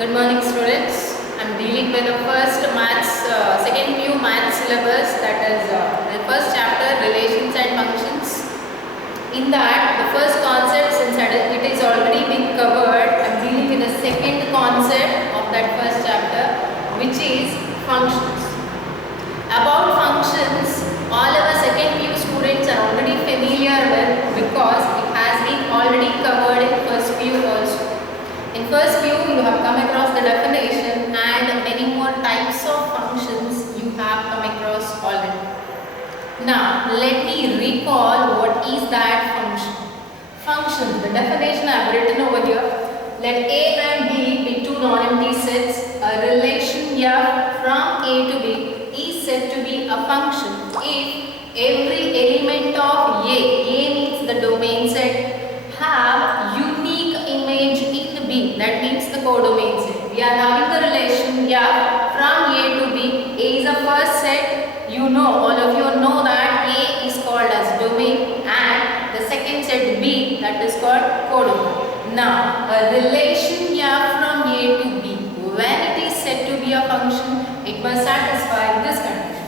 Good morning, students. I'm dealing with the first maths, second new maths syllabus, that is the first chapter, relations and functions. In that, the first concept, since it is already been covered, I'm dealing with the second concept of that first chapter, which is functions. About functions, all our second new students are already familiar with because it has been already covered in first view also. In first view, you have come across the definition and many more types of functions you have come across already. Now, let me recall what is that function. Function, the definition I have written over here. Let A and B be two non-empty sets. A relation F from A to B is said to be a function if every element of A means the domain set, have unique image in B, that means the codomain set. We are having the relation F from A to B. A is a first set. You know, all of you know that A is called as domain and the second set B, that is called codomain. Now, a relation F from A to B, when it is said to be a function, it must satisfy this condition.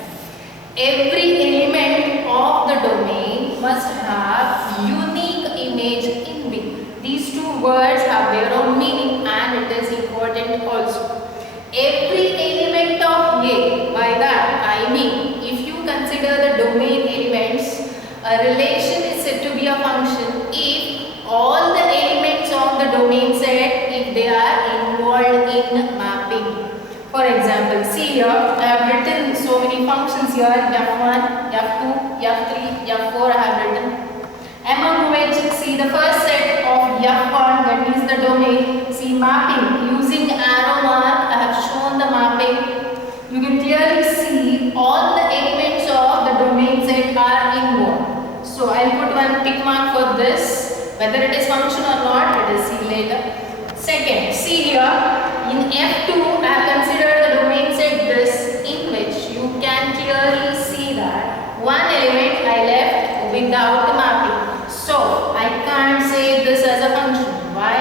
Every element of the domain must have unique image in B. These two words have their own meaning and it is important also. Every element of A, by that I mean if you consider the domain elements, a relation is said to be a function if all the elements of the domain set, if they are involved in mapping. For example, see here, I have written so many functions here, F1, F2, F3, F4 I have written. Among which, see the first set of F1, that means the domain, see mapping, using arrow mark, I have shown the mapping. You can clearly see all the elements of the domain set are involved. So, I will put one tick mark for this, whether it is function or not, let us see later. Second, see here, in F2, I have considered the domain set this, in which you can clearly see that one element I left without the mapping. So, I can't say this as a function. Why?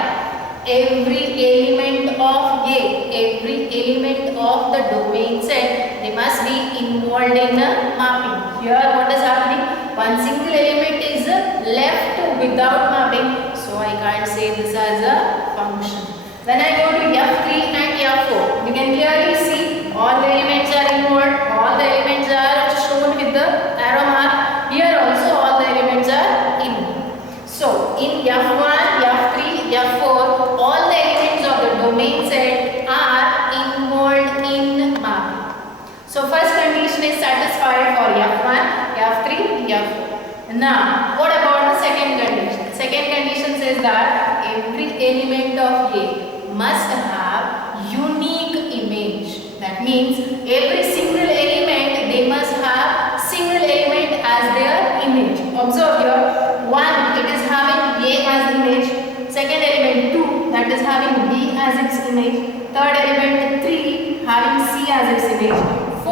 Every element of A, every element of the domain set, they must be involved in a mapping. Here, what is happening? One single element is left without mapping. So, I can't say this as a function. When I go to F3 and F4, you can clearly see all the elements are involved, all the elements are shown with the arrow mark. Here also all the elements are involved. So, in F1, F3, F4, all the elements of the domain set are involved in mapping. So, first condition is satisfied for F1, F3, F4. Now, what about the second condition? Second condition says that every element of A must have unique image. That means every single element, they must have single element as their image. Observe here, 1 it is having A as image, second element 2 that is having B as its image, third element 3 having C as its image, 4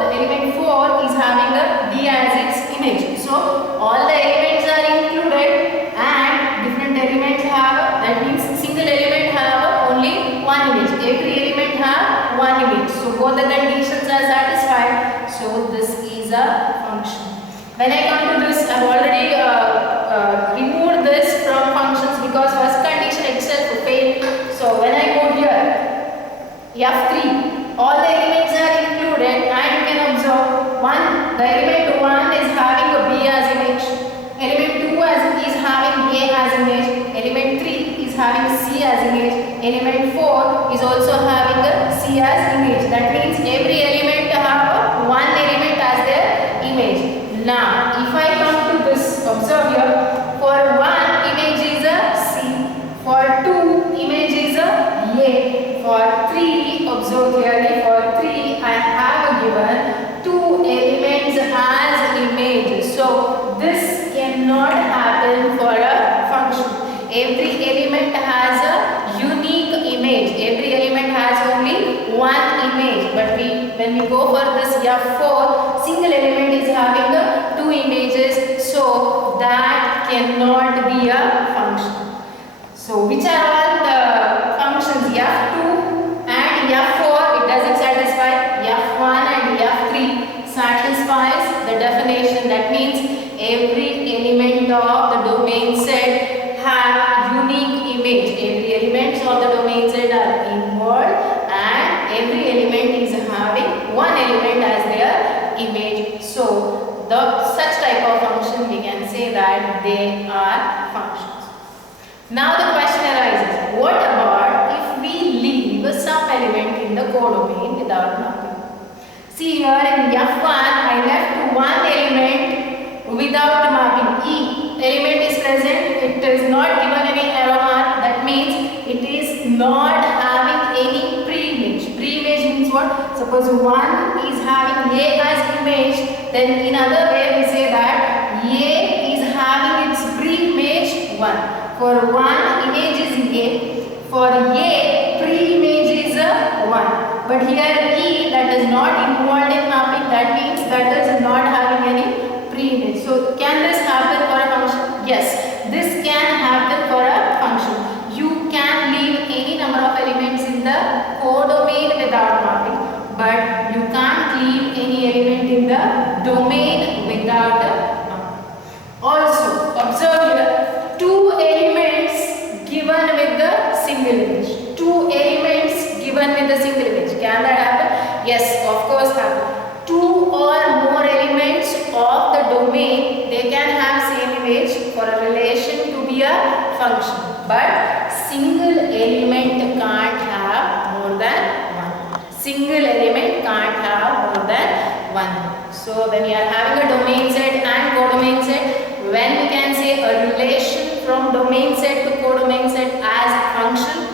the element 4 is having a D as its image. So all the elements are included and different elements have, that means single element have only one image. Every element have one image. So both the conditions are satisfied. So this is a function. When I come to this, I have already removed this from functions because first condition itself failed. So when I go here, F3, all the elements are included and you can observe the element 1 is having a B as image, element 2 is having A as image, element 3 is having C as image, element 4 is also having a C as image. That means every element have one element as their image. Now, if I come to this, observe here, for 1 image is a C, for 2 image is a A, for 3, observe clearly, for 3 I have given 2 elements as image. So, this cannot happen for a function. Every element has a unique image. Every element has only one image. But when we go for this F4, single element is having 2 images. So that cannot be a function. So which are all the functions? F2, relation. That means every element of the domain set have unique image. Every elements of the domain set are involved and every element is having one element as their image. So such type of function we can say that they are functions. Now the question arises, what about if we leave some element in the codomain without mapping? See here in F1 I left one element without mapping. E element is present, it is not given any arrow mark, that means it is not having any pre-image. Pre-image means what? Suppose one is having A as image, then in other way we say that A is having its pre-image 1. For one image is A, for A pre-image is 1. But here E that is not involved in mapping, that means that is not having any pre-image. So can this happen for a function? Yes, this can happen for a function. You can leave any number of elements in the codomain without mapping, but you can't leave any element in the domain without a mapping. Also observe here, two elements given with the single image. Two elements given with the single image. Can that happen? Yes, of course happen. Two or more elements of the domain, they can have same image for a relation to be a function. But single element can't have more than one. Single element can't have more than one. So when you are having a domain set and codomain set, when we can say a relation from domain set to codomain set as function,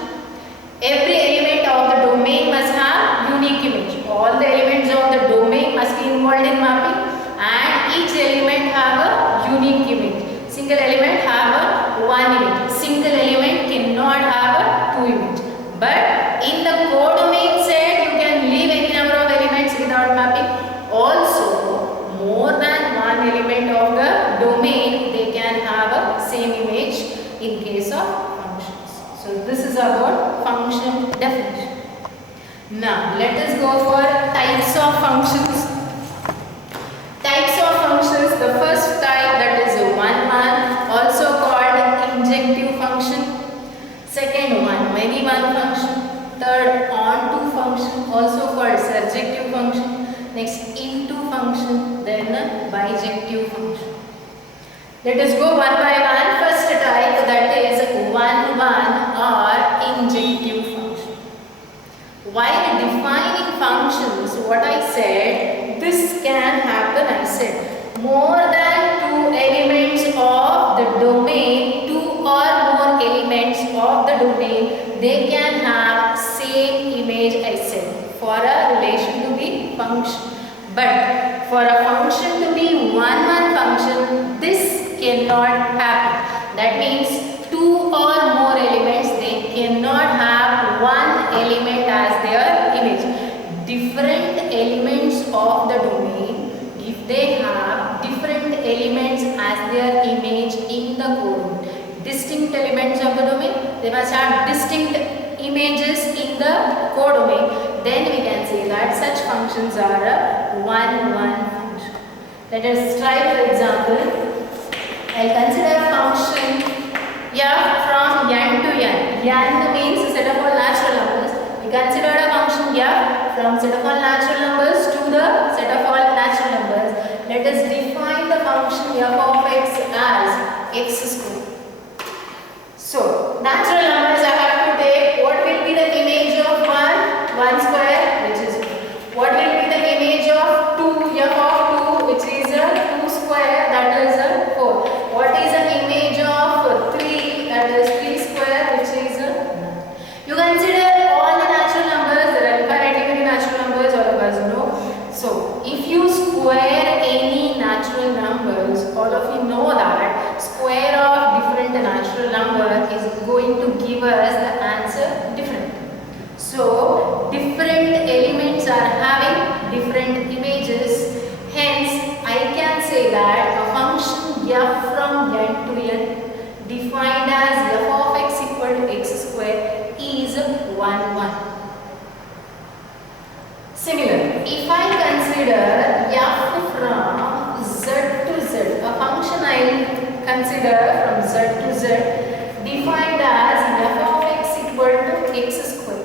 every element of the domain must have unique image. All the elements of the domain must be involved in mapping and each element have a unique image. Single element have a one image. Single element cannot have a two image. But in the codomain set you can leave any number of elements without mapping. Also more than one element of the domain, they can have a same image in case of functions. So this is about function definition. Now let us go for types of functions. Types of functions, the first type that is a one-one, also called injective function. Second one, many-one function. Third, onto function, also called surjective function. Next, into function, then bijective function. Let us go one by one. First type, that is one-one or injective function. While defining functions, what I said, this can happen, I said, more than two elements of the domain, two or more elements of the domain, they can have same image, I said, for a relation to be function. But for a function to be one-one function, this cannot happen. That means two or more elements, they cannot have one element as their image. Different elements of the domain, if they have different elements as their image in the codomain, distinct elements of the domain, they must have distinct images in the codomain, then we can say that such functions are a one-one function. Let us try, for example, I will consider a function f from n to n. N means set of all natural numbers. We consider a function f from set of all natural numbers to the set of all natural numbers. Let us define the function f of x as x square. So, natural numbers I have to take. What will be the image of 1 square, which is 2. What will be the image of 2, f of 2, which is 2 square, that is 4. What is the image of 3, that is 3 square, which is 9. You consider all the natural numbers, there are infinitely many natural numbers, all of us know. So, if you square any natural numbers, all of you know that square of different natural number is going to give us the answer different. So, different elements are having different images. Hence, I can say that a function f from n to n defined as f of x equal to x square is 1, 1. Similarly, if I consider f from z consider from z to z defined as f of x equal to x square.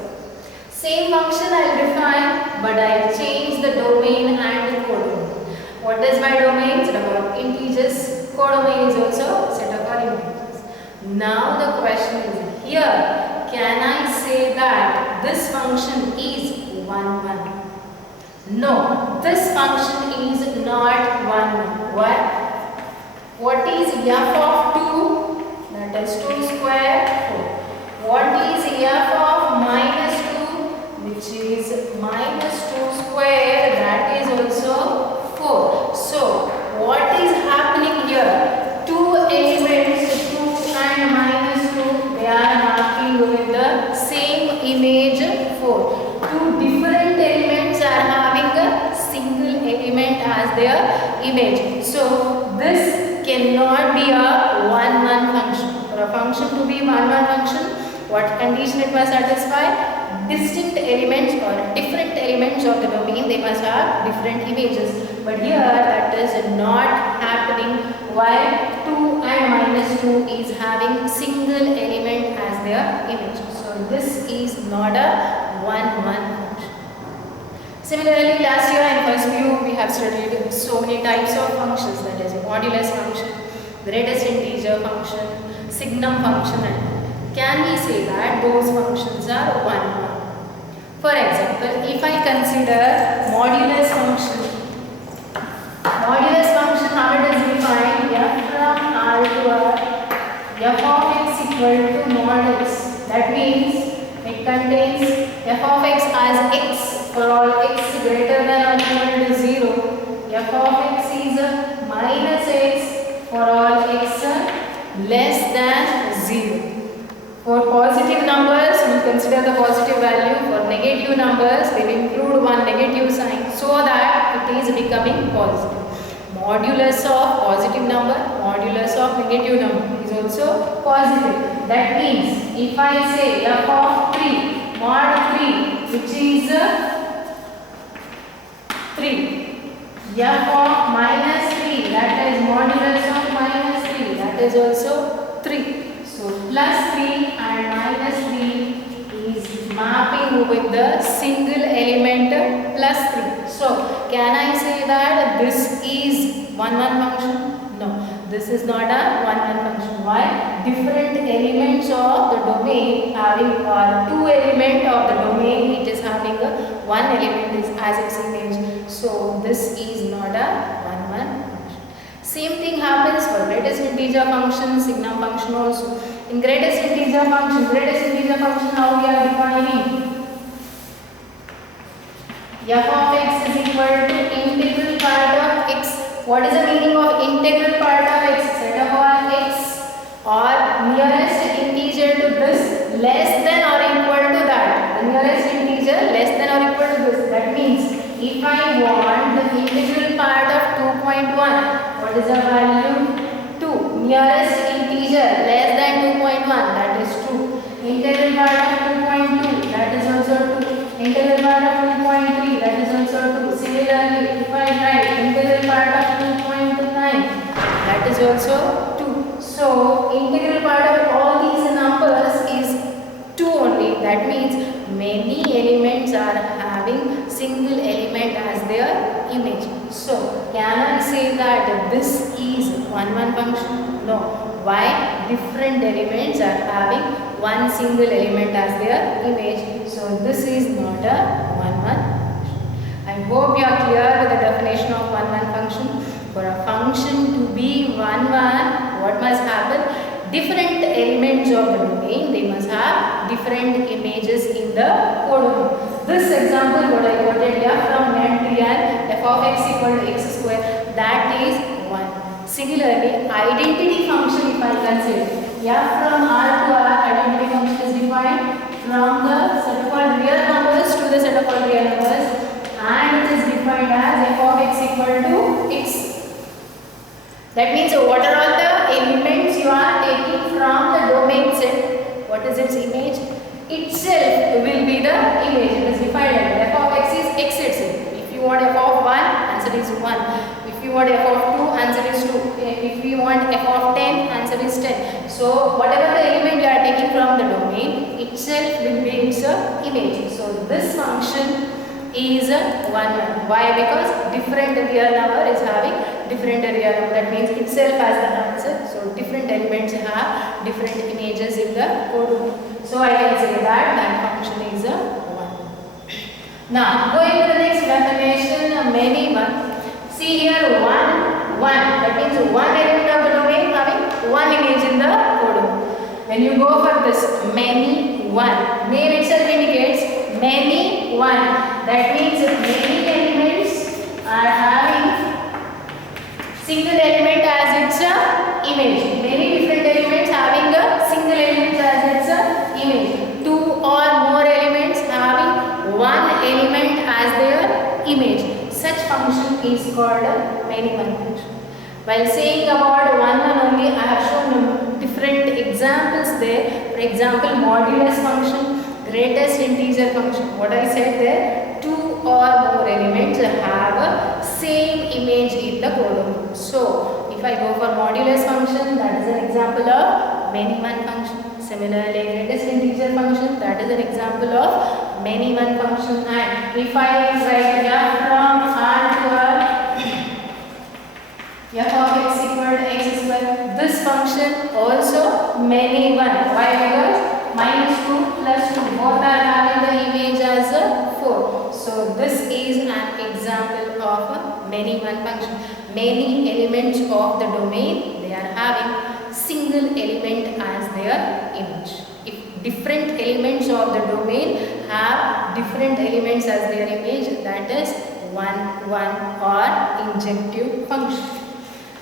Same function I will define, but I will change the domain and the codomain. What is my domain? Set of all integers. Codomain is also set of all integers. Now the question is here, can I say that this function is 1, 1? No, this function is not 1, 1. Why? What is f of 2? That is 2 square, 4. What is f of minus 2? Which is minus 2 square, that is also 4. So, what is happening here? Two elements, 2 and minus 2, they are marking with the same image 4. Two different elements are having a single element as their image. So, this cannot be a 1, 1 function. For a function to be 1, 1 function, what condition it must satisfy? Distinct elements or different elements of the domain, they must have different images. But here that is not happening. Why? 2 and minus 2 is having single element as their image. So this is not a 1, 1 function. Similarly, last year in first view we have studied so many types of functions, that is modulus function, greatest integer function, signum function, and can we say that those functions are 1, 1? For example, if I consider modulus function, how it is defined? F from R to R, f of x equal to mod x. That means it contains f of x as x for all x greater than or equal to 0. F of x is minus x for all x less than 0. For positive numbers, we will consider the positive value. For negative numbers, we will include one negative sign so that it is becoming positive. Modulus of positive number, modulus of negative number is also positive. That means if I say f of 3, mod 3, which is 3, f of minus 3, that is modulus of minus 3, that is also 3. So plus 3 and minus 3 is mapping with the single element plus 3. So can I say that this is 1, 1 function? No, this is not a 1, 1 function. Why? Different elements of the domain having two element of the domain, it is having a one element is as its image. So this is not a 1, 1 function. Same thing happens for greatest integer function, signum function also. In greatest integer function how we are defining? F of x is equal to integral part of x. What is the meaning of integral part of x? Set of all x or nearest integer to this less than or equal to that. The nearest integer less than or equal to this. That means if I want the integral part of 2.1, what is the value? 2. Nearest integer less than 2.1, that is 2. Integral part of 2.2, that is also 2. Integral part of 2.3, that is also 2. Similarly, if I write integral part of 2.9, that is also 2. So, integral part of all these numbers is 2 only. That means many elements are having single element as their image. So, can I say that this is 1, 1 function? No. Why? Different elements are having one single element as their image. So, this is not a 1, 1 function. I hope you are clear with the definition of 1, 1 function. For a function to be 1, 1, what must happen? Different elements of the domain, they must have different images in the codomain. This example what I quoted here from NTR, f of x equal to x square, that is 1. Similarly, identity function if I consider, f from R to R, identity function is defined from the set of all real numbers to the set of all real numbers, and it is defined as f of x equal to x. That means what are all the elements you are taking from the domain set? What is its image? Itself will be the image. It is defined as f of x is x itself. If you want f of 1, answer is 1. If you want f of 2, answer is 2. If you want want f of 10, answer is 10. So whatever the element you are taking from the domain itself will be its image. So this function is 1 1. Why? Because different real number is having different real number. That means itself has the answer. So different elements have different images in the code. So I can say that function is 1. Now going to the next definition, many one. See here 1 1. That means one element of the domain having one image in the code. When you go for this many one, name itself indicates many one. That means many elements are having single element as its image. Many different elements having a single element as its image. Two or more elements having one element as their image. Such function is called a many one function. While saying about one only, I have shown different examples there. For example, modulus function, greatest integer function. What I said there, two or more elements have a same image in the code. So if I go for modulus function, that is an example of many one function. Similarly, greatest integer function, that is an example of many one function. And if I write f from r to r, f of x equal to x square, this function also many one. Why? Because minus 2 plus 2 both are having the image as 4. So this is an example of a many one function. Many elements of the domain, they are having single element as their image. If different elements of the domain have different elements as their image, that is one or injective function.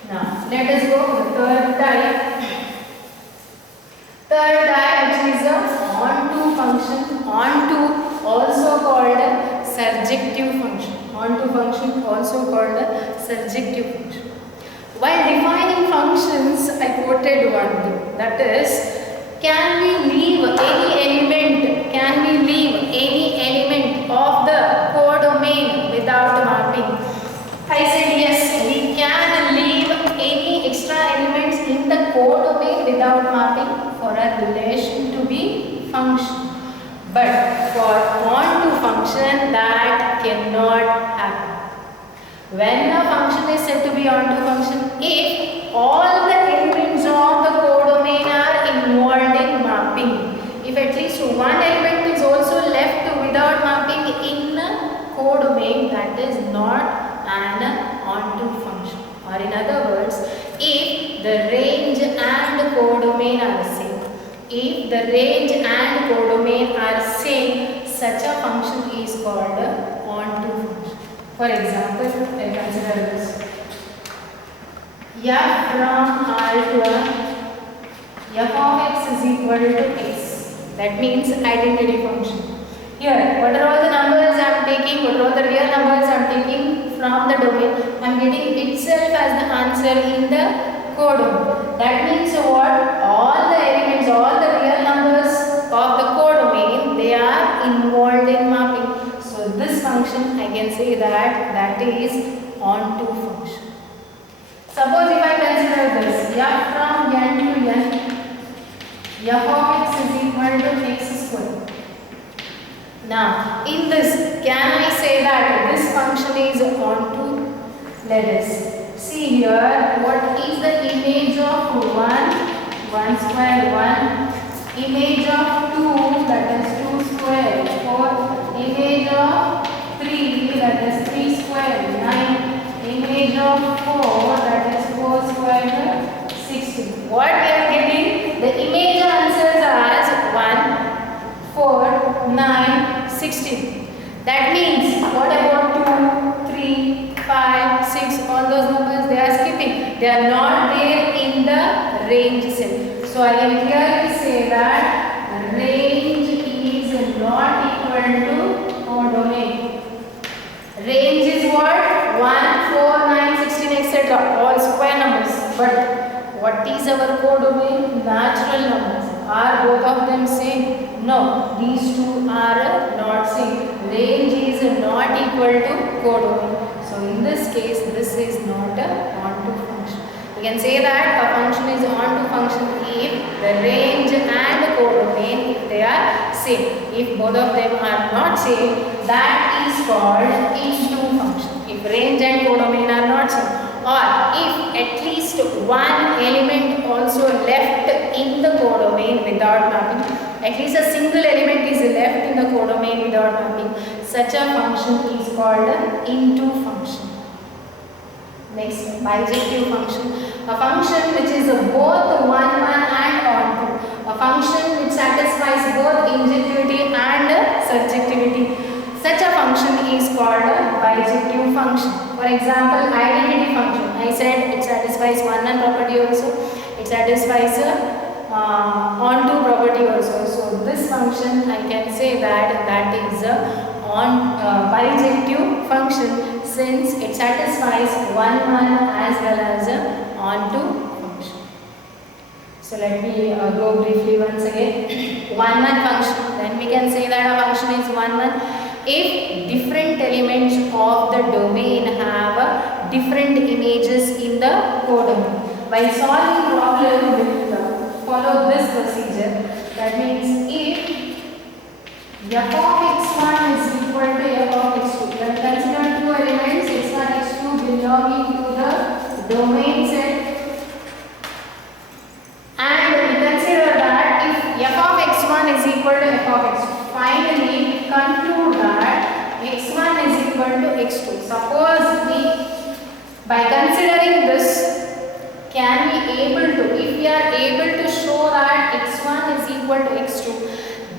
Now let us go to the third type. Third type, which is a onto function. Onto, also called a surjective function. Onto function, also called a surjective function. While defining functions, I quoted one thing, that is, can we leave any element of the codomain without mapping? I said yes, we can leave any extra elements in the codomain without mapping for a relation to be function. But for onto function, that cannot happen. When a function is said to be onto function, if all the elements of the codomain are involved in mapping. If at least one element is also left without mapping in the codomain, that is not an onto function. Or in other words, if the range and codomain are same, if the range and codomain are same, such a function is called onto function. For example, I consider this. F from r to r, f of x is equal to x. That means identity function. Here, what are all the numbers I am taking, what are all the real numbers I am taking from the domain, I am getting itself as the answer in the codomain. That means what? All the elements, all the real numbers of the codomain, they are involved in mapping. So this function, I can say that is onto function. Suppose if I consider this, f from n to n, f of x is equal to x square. Now, in this, can I say that this function is onto? Let us see here, what is the image of 1 square 1, image of 2, that is 2 square 4, image of 3, that is 3 square 9, image of 4, that is 4 square 16. What we are getting? The image answers are 1, 4, 9, 16. That means, what about 2, 3, 5, 6, all those numbers, they are skipping. They are not there in the range cell. So I can clearly say that range is not equal to codomain. Range is what? 1, 4, 9, 16, etc. All square numbers. But what is our codomain? Natural numbers. Are both of them same? No, these two are not same. Range is not equal to codomain. So in this case, this is not a onto function. We can say that a function is onto function if the range and the codomain, if they are same. If both of them are not same, that is called into function. If range and codomain are not same, or if at least one element also left in the codomain without mapping, at least a single element is left in the codomain without mapping, such a function is called into function. Next, bijective function. A function which is both one-one and onto. A function which satisfies both injectivity and surjectivity. Such a function is called a bijective function. For example, identity function. I said it satisfies one-one property also. It satisfies onto property also. So this function I can say that is a bijective function, since it satisfies one-one as well as a onto function. So let me go briefly once again. One-one function, then we can say that a function is one-one if different elements of the domain have different images in the codomain. By solving problem, we will follow this procedure. That means if f of x1 is equal to f of x2. We have considered two elements x1 x2 belonging to the domain set, and we consider that if f of x1 is equal to f of x2, finally we conclude that x1 is equal to x2. Suppose we, by considering this, can we able to, if we are able to show that x1 is equal to x2,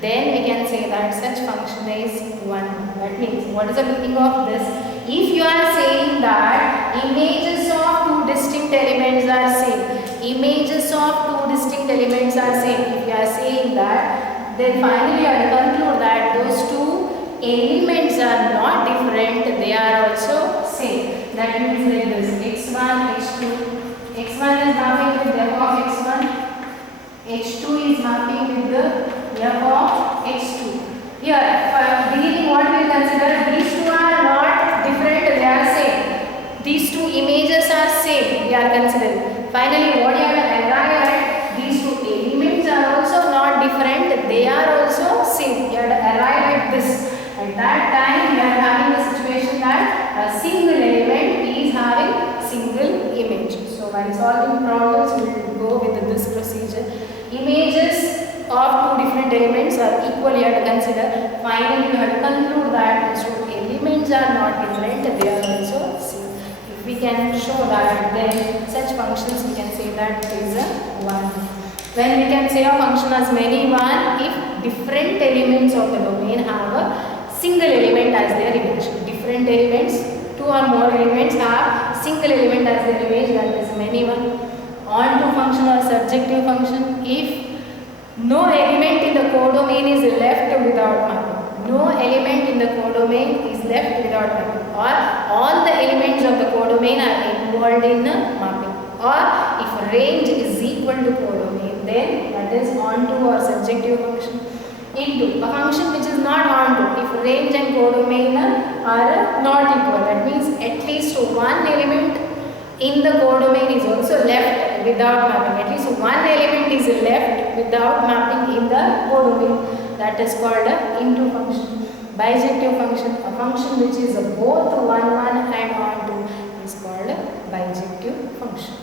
then we can say that such function is 1. That means, what is the meaning of this? If you are saying that images of two distinct elements are same, images of two distinct elements are same, if you are saying that, then finally you have to conclude that those two elements are not different, they are also same. That means like this, x1, x2, x1 is mapping with f of x1, x2 is mapping with the f of x2. Here, for beginning, what we consider, these two are not different, they are same. These two images are same, we are considering. Finally, what you have arrived at, these two elements are also not different, they are also same. You have arrived at this. At that time, we are having a situation that a single element is having single image. So, while solving problems, we will go with this procedure. Images of two different elements are equal, you have to consider. Finally, you have to conclude that these two elements are not different, they are also same. If we can show that, then such functions we can say that is a 1. When we can say a function has many 1 if different elements of the domain have a single element as their image. Different elements, two or more elements have single element as their image, that is many 1. Onto function or surjective function, if no element in the codomain is left without mapping. No element in the codomain is left without mapping. Or all the elements of the codomain are involved in mapping. Or if range is equal to codomain, then that is onto or surjective function. Into a function which is not onto, if range and codomain are not equal, that means at least one element in the codomain is also left without mapping. At least one element is left without mapping in the codomain. That is called a into function. Bijective function, a function which is both one-one and onto, is called a bijective function.